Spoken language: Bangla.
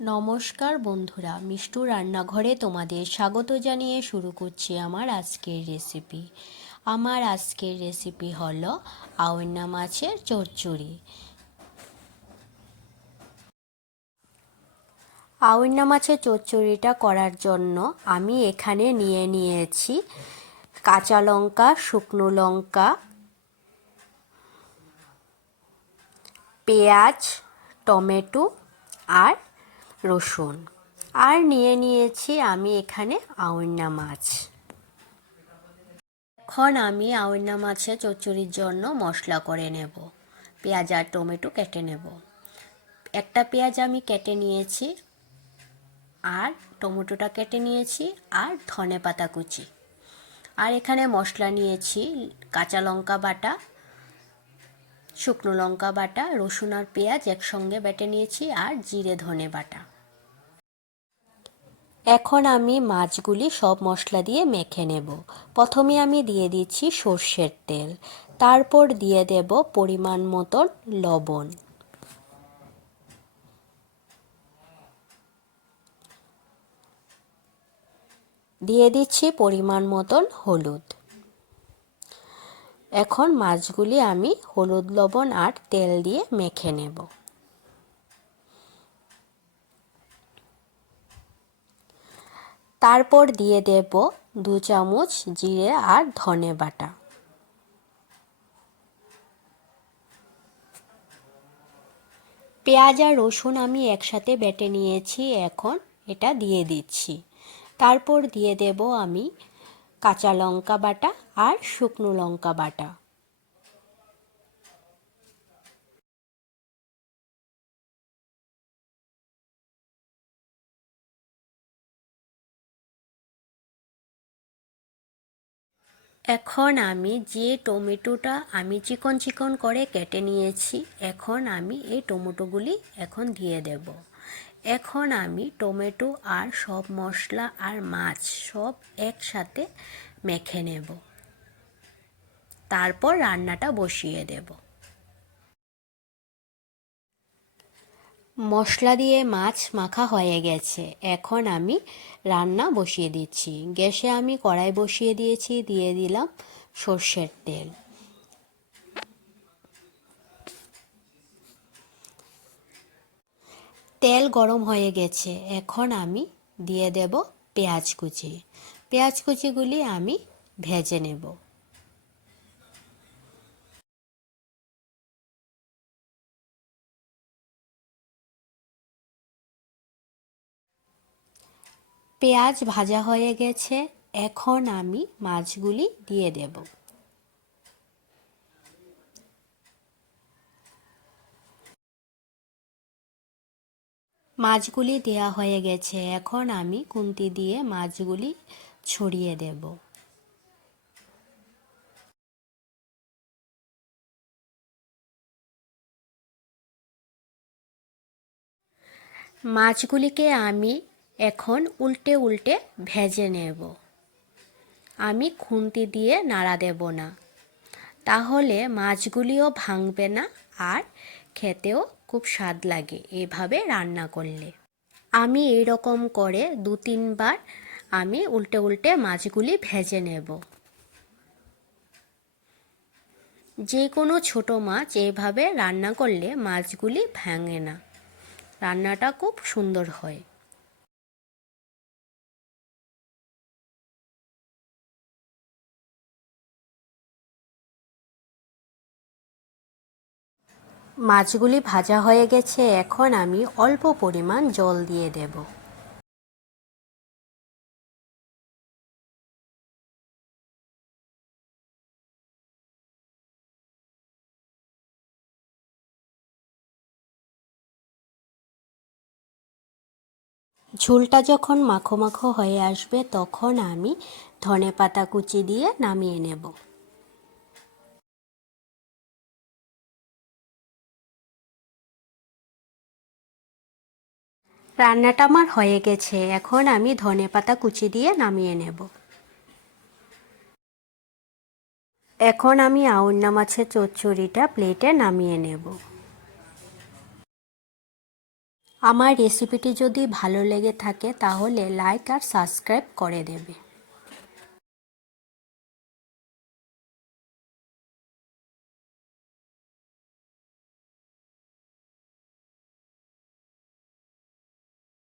নমস্কার বন্ধুরা, মিষ্টু রান্নাঘরে তোমাদের স্বাগত জানিয়ে শুরু করছি আমার আজকের রেসিপি। আমার আজকের রেসিপি হলো আওয়ান্না মাছের চচ্চড়ি। আওয়ান্না মাছের চচ্চড়িটা করার জন্য আমি এখানে নিয়েছি কাঁচা লঙ্কা, শুকনো লঙ্কা, পেঁয়াজ, টমেটো আর রসুন, আর নিয়েছি আমি এখানে আওয়ান্না মাছ। এখন আমি আওয়ান্না মাছের চচ্চড়ির জন্য মশলা করে নেব। পেঁয়াজ আর টমেটো কেটে নেব। একটা পেঁয়াজ আমি কেটে নিয়েছি, আর টমেটোটা কেটে নিয়েছি, আর ধনেপাতা কুচি। আর এখানে মশলা নিয়েছি কাঁচা লঙ্কা বাটা, শুকনো লঙ্কা বাটা, রসুন আর পেঁয়াজ একসঙ্গে বেটে নিয়েছি, আর জিরে ধনে বাটা। এখন আমি মাছগুলি সব মশলা দিয়ে মেখে নেব। প্রথমে আমি দিয়ে দিচ্ছি সর্ষের তেল, তারপর দিয়ে দেব পরিমাণ মতন লবণ, দিয়ে দিচ্ছি পরিমাণ মতন হলুদ। এখন মাছগুলি আমি হলুদ, লবণ আর তেল দিয়ে মেখে নেব। তারপর দিয়ে দেব 2 চামচ জিরে আর ধনে বাটা। পেঁয়াজ আর রসুন আমি একসাথে বেটে নিয়েছি, এখন এটা দিয়ে দিচ্ছি। তারপর দিয়ে দেব আমি কাঁচা লঙ্কা বাটা আর শুকনো লঙ্কা বাটা। এখন আমি যে টমেটোটা আমি চিকন চিকন করে কেটে নিয়েছি, এখন আমি এই টমেটোগুলি এখন দিয়ে দেব। এখন আমি টমেটো আর সব মশলা আর মাছ সব একসাথে মেখে নেব। তারপর রান্নাটা বসিয়ে দেব। মশলা দিয়ে মাছ মাখা হয়ে গেছে, এখন আমি রান্না বসিয়ে দিচ্ছি। গ্যাসে আমি কড়াই বসিয়ে দিয়েছি, দিয়ে দিলাম সর্ষের তেল। তেল গরম হয়ে গেছে, এখন আমি দিয়ে দেব পেঁয়াজ কুচি। পেঁয়াজ কুচিগুলি আমি ভেজে নেব। পেঁয়াজ ভাজা হয়ে গেছে, এখন আমি মাছগুলি দিয়ে দেব। মাছগুলি দেয়া হয়ে গেছে, এখন আমি খুন্তি দিয়ে মাছগুলি ছড়িয়ে দেব। মাছগুলিকে আমি এখন উল্টে উল্টে ভেজে নেব। আমি খুন্তি দিয়ে নাড়া দেব না, তাহলে মাছগুলিও ভাঙবে না আর খেতেও খুব স্বাদ লাগে এভাবে রান্না করলে। আমি এই রকম করে 2-3 বার আমি উল্টে উল্টে মাছগুলি ভেজে নেব। যে কোনো ছোট মাছ এইভাবে রান্না করলে মাছগুলি ভাঙে না, রান্নাটা খুব সুন্দর হয়। মাছগুলি ভাজা হয়ে গেছে, এখন আমি অল্প পরিমাণ জল দিয়ে দেব। ঝোলটা যখন মাখো মাখো হয়ে আসবে, তখন আমি ধনেপাতা কুচি দিয়ে নামিয়ে নেব। রান্নাটা আমার হয়ে গেছে, এখন আমি ধনেপাতা কুচি দিয়ে নামিয়ে নেব। এখন আমি আওয়ান্না মাছের চচ্চড়িটা প্লেটে নামিয়ে নেব। আমার রেসিপিটি যদি ভালো লেগে থাকে তাহলে লাইক আর সাবস্ক্রাইব করে দেবে।